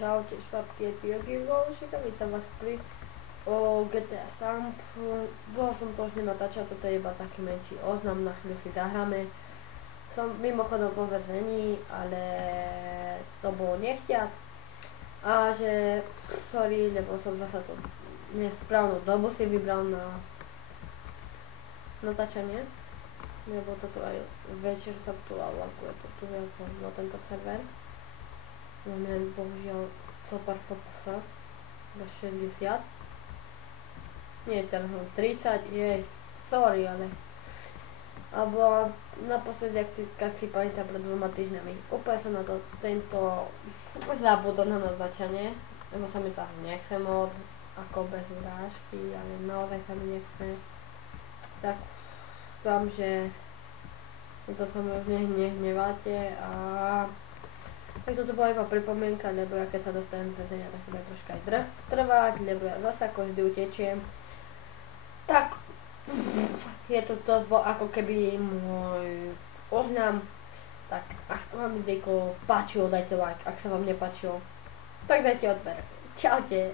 Čaute švabky, je tu Jogi Vloček a vítam vás pri GTA Samp. Dlho som to už nenatáčal, toto je iba taký menší oznam, na chvíľu si zahráme. Som mimochodom vo väzení, ale to bolo nechťac. A že, sorry, lebo som zasa to nesprávnu dobu si vybral na natáčanie. Lebo toto aj večer sa tu alakuje, to tu je na tento server. Mám bohužiaľ zopár fokusa do 60. Nie, teraz mám 30, jej, sorry, ale. Alebo naposledy, ak si pamätám, pred 2 týždňami. Úplne som na to tento zabudol na naznačenie, lebo sa mi tak nechce moc, ako bez urážky, ale naozaj sa mi nechce. Tak dám, že to sa mi už nehneváte a tak toto bola iba pripomienka, lebo ja keď sa dostanem z väzenia, tak to bude troška aj trvať, lebo ja zase ako vždy utečiem. Tak je to ako keby môj oznam. Tak ak sa vám videjko páčilo, dajte like, ak sa vám nepáčilo, tak dajte odber. Čaute.